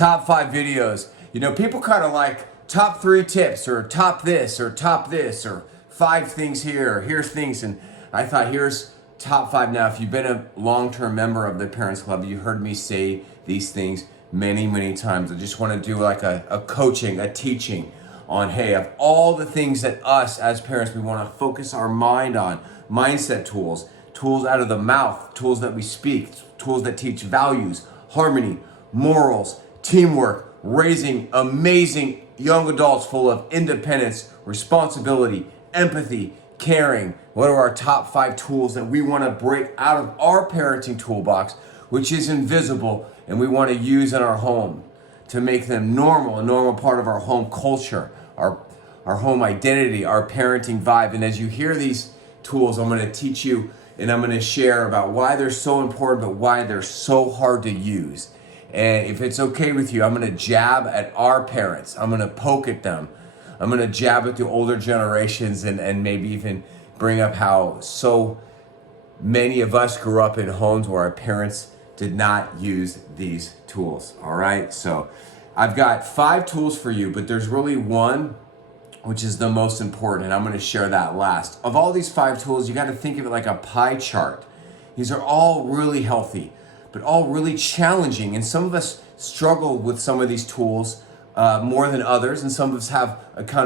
top 5 videos. You know, people kind of like top 3 tips or top this or 5 things here or here's things. And I thought here's top 5. Now, if you've been a long-term member of the Parents Club, you heard me say these things many times. I just want to do like a coaching, a teaching on, hey, of all the things that us as parents, we want to focus our mind on, mindset tools, tools out of the mouth, tools that we speak, tools that teach values, harmony, morals, teamwork, raising amazing young adults full of independence, responsibility, empathy, caring. What are our top 5 tools that we want to break out of our parenting toolbox, which is invisible, and we want to use in our home to make them normal, a normal part of our home culture, our home identity, our parenting vibe. And as you hear these tools, I'm going to teach you and I'm going to share about why they're so important, but why they're so hard to use. And if it's okay with you, I'm going to jab at our parents. I'm going to poke at them. I'm going to jab at the older generations and maybe even bring up how so many of us grew up in homes where our parents did not use these tools. All right. So I've got 5 tools for you, but there's really one which is the most important, and I'm going to share that last. Of all these 5 tools, you got to think of it like a pie chart. These are all really healthy, but all really challenging. And some of us struggle with some of these tools more than others, and some of us have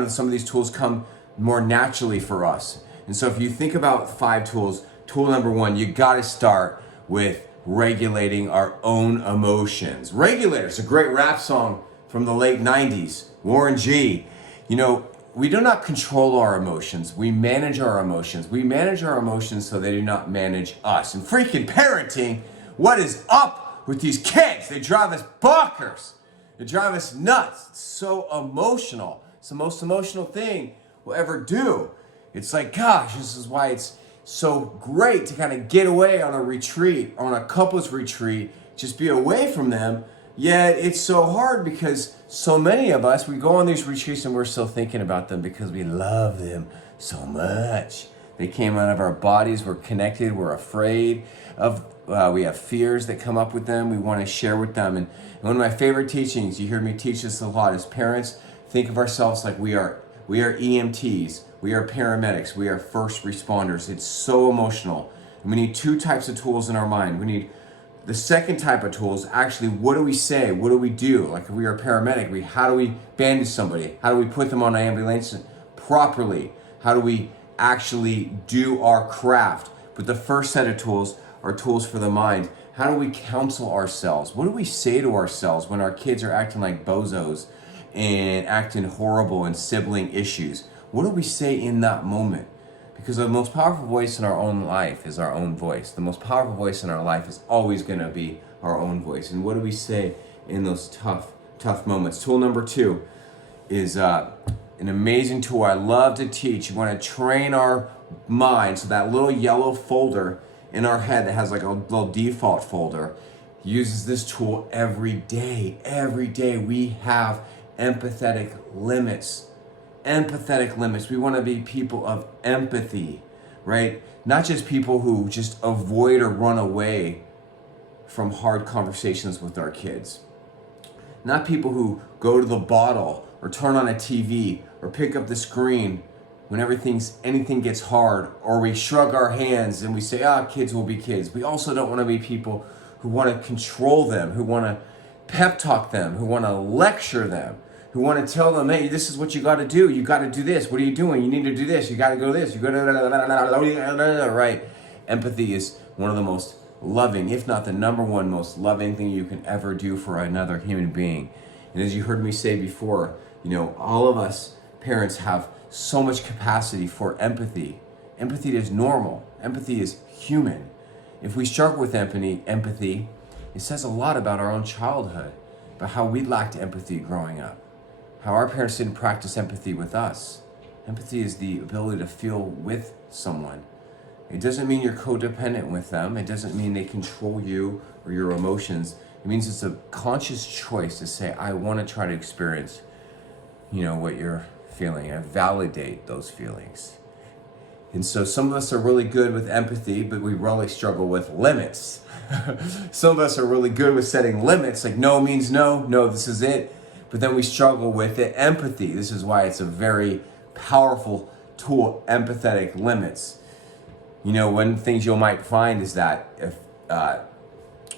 some of these tools come more naturally for us. And so if you think about 5 tools, tool number 1, you got to start with regulating our own emotions. Regulators, a great rap song from the late 90s, Warren G. You know, we do not control our emotions. We manage our emotions. We manage our emotions so they do not manage us. And freaking parenting, what is up with these kids? They drive us bonkers. They drive us nuts. It's so emotional. It's the most emotional thing we'll ever do. It's like, gosh, this is why it's so great to kind of get away on a retreat, on a couples retreat, just be away from them. Yet it's so hard because so many of us, we go on these retreats and we're still thinking about them because we love them so much. They came out of our bodies, we're connected, we're afraid of, we have fears that come up with them, we want to share with them. And one of my favorite teachings, you hear me teach this a lot, as parents, think of ourselves like we are EMTs, we are paramedics, we are first responders. It's so emotional. And we need 2 types of tools in our mind. We need the second type of tools, actually, what do we say? What do we do? Like if we are a paramedic, how do we bandage somebody? How do we put them on an ambulance properly? How do we actually do our craft? But the first set of tools are tools for the mind. How do we counsel ourselves? What do we say to ourselves when our kids are acting like bozos and acting horrible and sibling issues? What do we say in that moment? Because the most powerful voice in our own life is our own voice. The most powerful voice in our life is always going to be our own voice. And what do we say in those tough moments? Tool number 2 is an amazing tool I love to teach. You want to train our mind. So that little yellow folder in our head that has like a little default folder uses this tool every day. Every day we have empathetic limits. Empathetic limits. We want to be people of empathy, right? Not just people who just avoid or run away from hard conversations with our kids. Not people who go to the bottle or turn on a TV or pick up the screen when anything gets hard, or we shrug our hands and we say, kids will be kids. We also don't want to be people who want to control them, who want to pep talk them, who want to lecture them, who want to tell them, hey, this is what you got to do. You got to do this. What are you doing? You need to do this. You got to go this. You got to, right? Empathy is one of the most loving, if not the number one most loving thing you can ever do for another human being. And as you heard me say before, all of us parents have so much capacity for empathy. Empathy is normal. Empathy is human. If we struggle with empathy, it says a lot about our own childhood, about how we lacked empathy growing up. How our parents didn't practice empathy with us. Empathy is the ability to feel with someone. It doesn't mean you're codependent with them. It doesn't mean they control you or your emotions. It means it's a conscious choice to say, I want to try to experience, what you're feeling, and validate those feelings. And so some of us are really good with empathy, but we really struggle with limits. Some of us are really good with setting limits, like no means no, no, this is it. But then we struggle with the empathy. This is why it's a very powerful tool, empathetic limits. You know, one of the things you might find is that if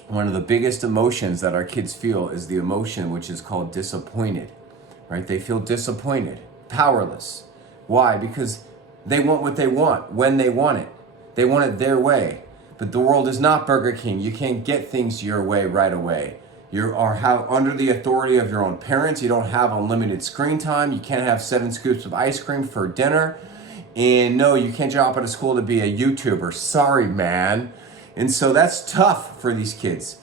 one of the biggest emotions that our kids feel is the emotion which is called disappointed, right? They feel disappointed, powerless. Why? Because they want what they want when they want it. They want it their way. But the world is not Burger King. You can't get things your way right away. You are under the authority of your own parents. You don't have unlimited screen time. You can't have 7 scoops of ice cream for dinner. And no, you can't drop out of school to be a YouTuber. Sorry, man. And so that's tough for these kids.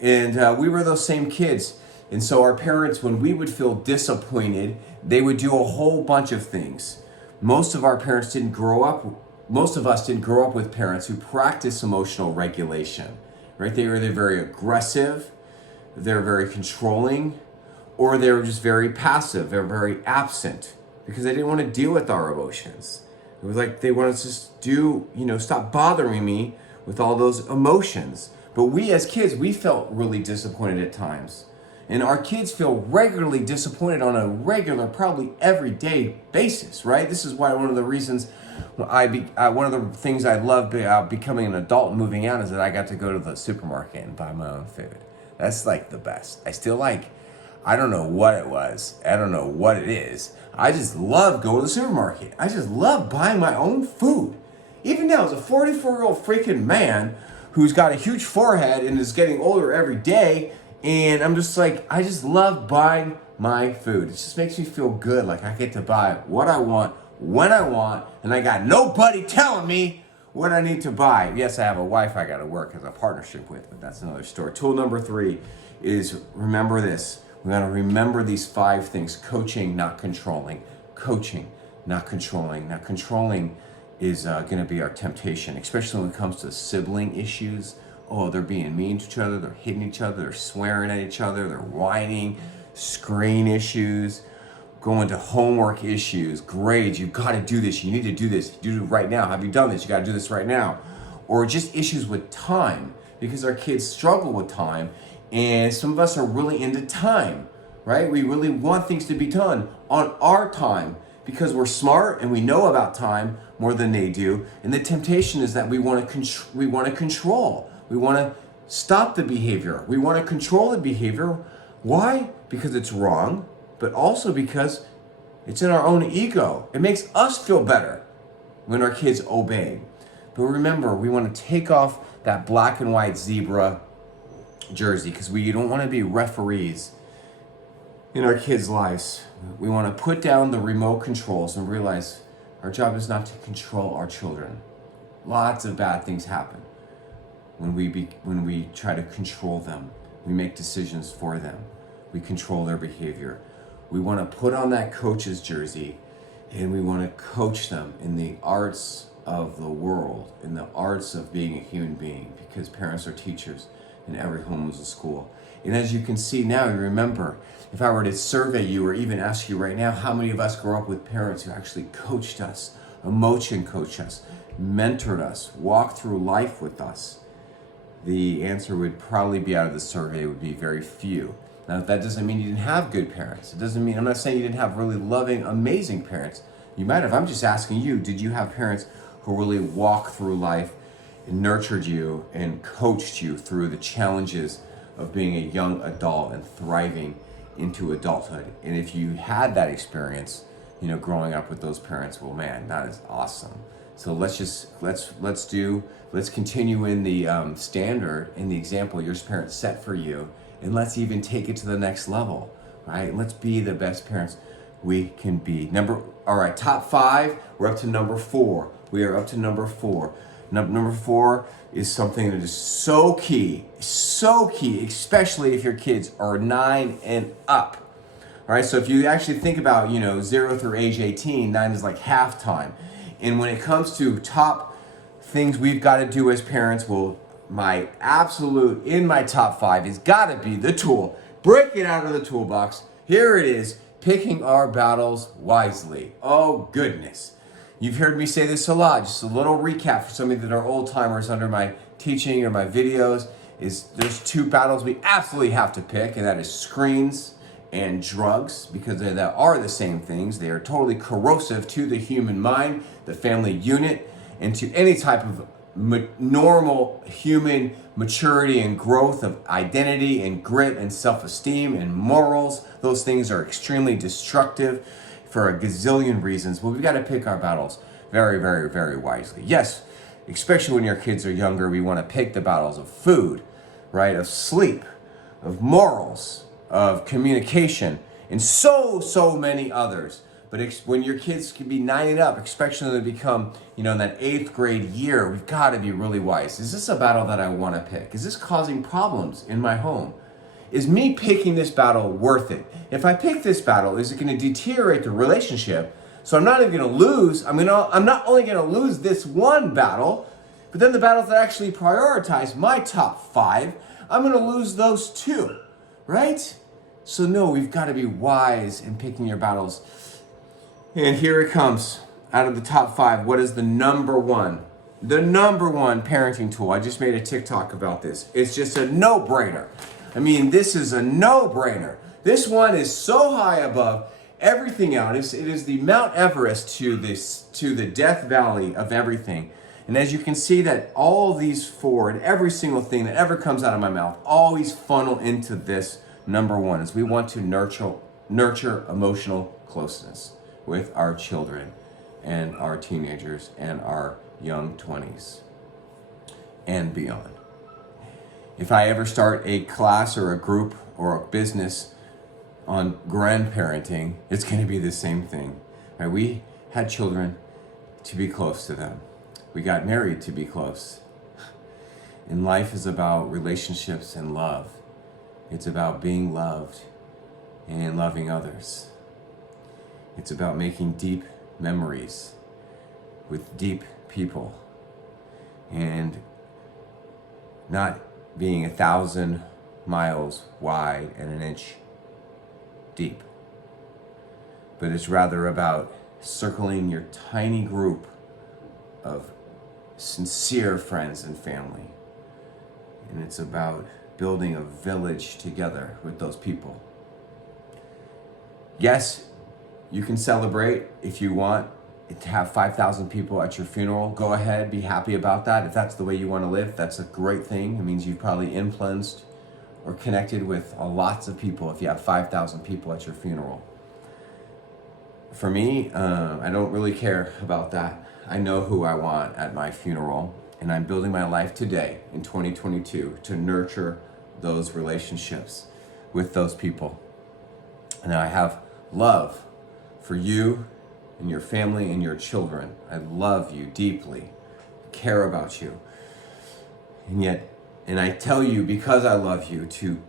And we were those same kids. And so our parents, when we would feel disappointed, they would do a whole bunch of things. Most of us didn't grow up with parents who practice emotional regulation, right? They were either very aggressive, they're very controlling, or they were just very passive, they're very absent because they didn't want to deal with our emotions. It was like they wanted to just stop bothering me with all those emotions. But we as kids, we felt really disappointed at times. And our kids feel regularly disappointed on a regular, probably everyday basis, right? This is why one of the reasons one of the things I love becoming an adult and moving out is that I got to go to the supermarket and buy my own food. That's like the best. I don't know what it was. I don't know what it is. I just love going to the supermarket. I just love buying my own food. Even now, as a 44-year-old freaking man who's got a huge forehead and is getting older every day, and I'm just like, I just love buying my food. It just makes me feel good. Like I get to buy what I want, when I want, and I got nobody telling me what I need to buy. Yes, I have a wife I got to work as a partnership with, but that's another story. Tool number 3 is remember this. We got to remember these 5 things. Coaching, not controlling. Coaching, not controlling. Now, controlling is going to be our temptation, especially when it comes to sibling issues. Oh, they're being mean to each other, they're hitting each other, they're swearing at each other, they're whining, screen issues, going to homework issues, grades, you gotta do this, you need to do this, do it right now, have you done this, you gotta do this right now. Or just issues with time, because our kids struggle with time, and some of us are really into time, right? We really want things to be done on our time, because we're smart and we know about time more than they do, and the temptation is that we want to control. We want to stop the behavior. We want to control the behavior. Why? Because it's wrong, but also because it's in our own ego. It makes us feel better when our kids obey. But remember, we want to take off that black and white zebra jersey because we don't want to be referees in our kids' lives. We want to put down the remote controls and realize our job is not to control our children. Lots of bad things happen when we try to control them. We make decisions for them. We control their behavior. We want to put on that coach's jersey and we want to coach them in the arts of the world, in the arts of being a human being, because parents are teachers and every home is a school. And as you can see now, you remember, if I were to survey you or even ask you right now, how many of us grew up with parents who actually coached us, emotion coached us, mentored us, walked through life with us? The answer would probably be out of the survey would be very few. Now, that doesn't mean you didn't have good parents. It doesn't mean, I'm not saying you didn't have really loving, amazing parents. You might have. I'm just asking you, did you have parents who really walked through life and nurtured you and coached you through the challenges of being a young adult and thriving into adulthood? And if you had that experience, growing up with those parents, well, man, that is awesome. So let's continue in the standard, in the example your parents set for you, and let's even take it to the next level, right? Let's be the best parents we can be. All right, top 5, we're up to number 4. We are up to number 4. Number 4 is something that is so key, especially if your kids are 9 and up. All right, so if you actually think about, 0 through age 18, 9 is like halftime. And when it comes to top things we've got to do as parents, well, my top 5 has got to be the tool. Break it out of the toolbox. Here it is, picking our battles wisely. Oh, goodness. You've heard me say this a lot. Just a little recap for some of you that are old timers under my teaching or my videos is there's two battles we absolutely have to pick, and that is screens and drugs, because they are the same things. They are totally corrosive to the human mind, the family unit, and to any type of normal human maturity and growth of identity and grit and self-esteem and morals. Those things are extremely destructive for a gazillion reasons, but we've got to pick our battles very, very, very wisely. Yes, especially when your kids are younger, we want to pick the battles of food, right? Of sleep, of morals, of communication, and so many others. But when your kids can be 9 and up, especially when they become, in that 8th grade year, we've got to be really wise. Is this a battle that I want to pick? Is this causing problems in my home? Is me picking this battle worth it? If I pick this battle, is it going to deteriorate the relationship? So I'm not even going to lose. I'm not only going to lose this one battle, but then the battles that actually prioritize my top 5, I'm going to lose those too, right? So no, we've got to be wise in picking your battles. And here it comes. Out of the top 5, what is the number one? The number one parenting tool. I just made a TikTok about this. It's just a no-brainer. This is a no-brainer. This one is so high above everything else. It is the Mount Everest to the Death Valley of everything. And as you can see that all these 4 and every single thing that ever comes out of my mouth always funnel into this number one, is we want to nurture emotional closeness with our children and our teenagers and our young 20s and beyond. If I ever start a class or a group or a business on grandparenting, it's going to be the same thing. Right? We had children to be close to them. We got married to be close. And life is about relationships and love. It's about being loved and loving others. It's about making deep memories with deep people and not being 1,000 miles wide and an inch deep. But it's rather about circling your tiny group of sincere friends and family. And it's about building a village together with those people. Yes, you can celebrate if you want to have 5,000 people at your funeral. Go ahead, be happy about that. If that's the way you want to live, that's a great thing. It means you've probably influenced or connected with lots of people if you have 5,000 people at your funeral. For me, I don't really care about that. I know who I want at my funeral, and I'm building my life today in 2022 to nurture those relationships with those people. And I have love for you and your family and your children. I love you deeply, care about you. And I tell you, because I love you, to,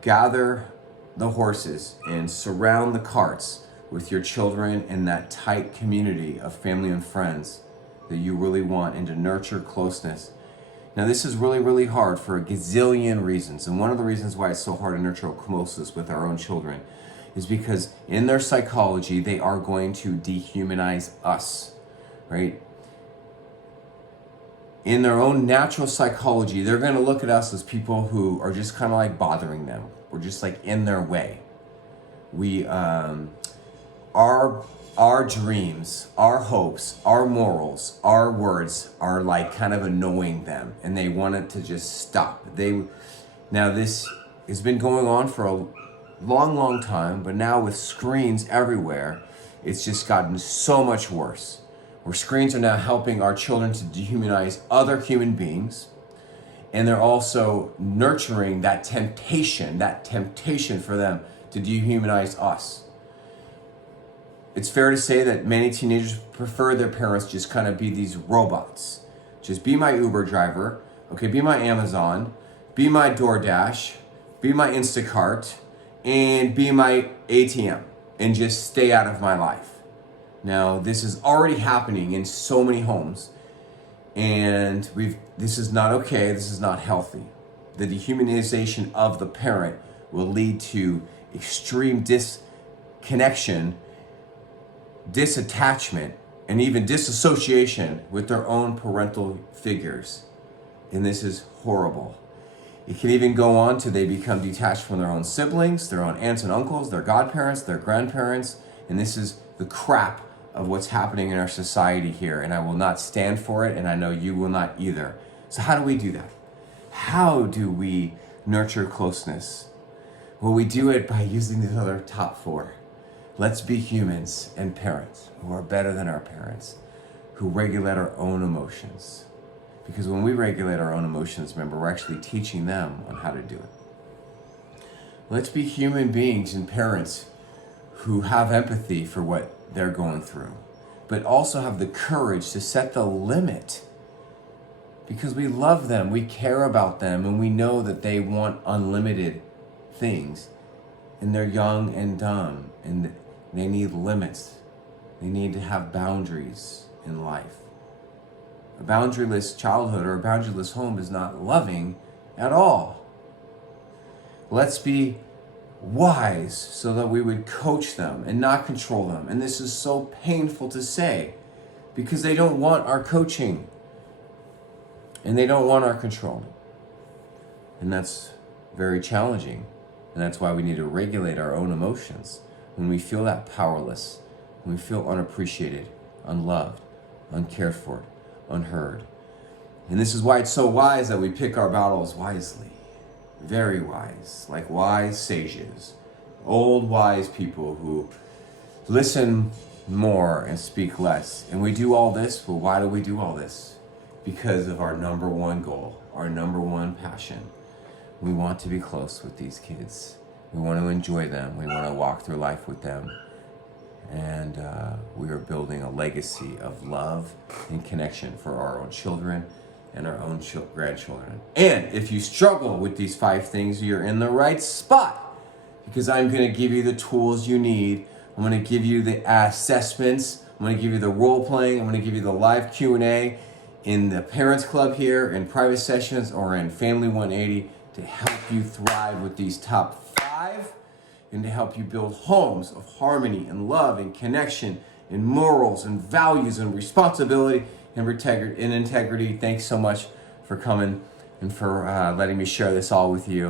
gather the horses and surround the carts with your children in that tight community of family and friends that you really want, and to nurture closeness. Now, this is really, really hard for a gazillion reasons. And one of the reasons why it's so hard to nurture closeness with our own children is because in their psychology, they are going to dehumanize us, right? In their own natural psychology, they're going to look at us as people who are just kind of like bothering them. We're just like in their way. We, our dreams, our hopes, our morals, our words are like kind of annoying them, and they want it to just stop. Now this has been going on for a long time, but now with screens everywhere, it's just gotten so much worse. Where screens are now helping our children to dehumanize other human beings, and they're also nurturing that temptation for them to dehumanize us. It's fair to say that many teenagers prefer their parents just kind of be these robots. Just be my Uber driver, okay, be my Amazon, be my DoorDash, be my Instacart, and be my ATM, and just stay out of my life. Now, this is already happening in so many homes, and this is not okay, this is not healthy. The dehumanization of the parent will lead to extreme disconnection, disattachment, and even disassociation with their own parental figures. And this is horrible. It can even go on to they become detached from their own siblings, their own aunts and uncles, their godparents, their grandparents. And this is the crap of what's happening in our society here. And I will not stand for it, and I know you will not either. So how do we do that? How do we nurture closeness? Well, we do it by using these other top 4. Let's be humans and parents who are better than our parents, who regulate our own emotions. Because when we regulate our own emotions, remember, we're actually teaching them on how to do it. Let's be human beings and parents who have empathy for what they're going through, but also have the courage to set the limit. Because we love them, we care about them, and we know that they want unlimited things. And they're young and dumb, and they need limits. They need to have boundaries in life. A boundaryless childhood or a boundaryless home is not loving at all. Let's be wise so that we would coach them and not control them. And this is so painful to say because they don't want our coaching and they don't want our control. And that's very challenging. And that's why we need to regulate our own emotions. When we feel that powerless, when we feel unappreciated, unloved, uncared for, unheard. And this is why it's so wise that we pick our battles wisely. Very wise, like wise sages, old wise people who listen more and speak less. And we do all this, well, why do we do all this? Because of our number one goal, our number one passion. We want to be close with these kids. We want to enjoy them. We want to walk through life with them. And we are building a legacy of love and connection for our own children and our own grandchildren. And if you struggle with these 5 things, you're in the right spot, because I'm going to give you the tools you need. I'm going to give you the assessments. I'm going to give you the role playing. I'm going to give you the live Q&A in the Parents Club here, in private sessions, or in Family 180 to help you thrive with these top 5. And to help you build homes of harmony and love and connection and morals and values and responsibility and integrity. Thanks so much for coming and for letting me share this all with you.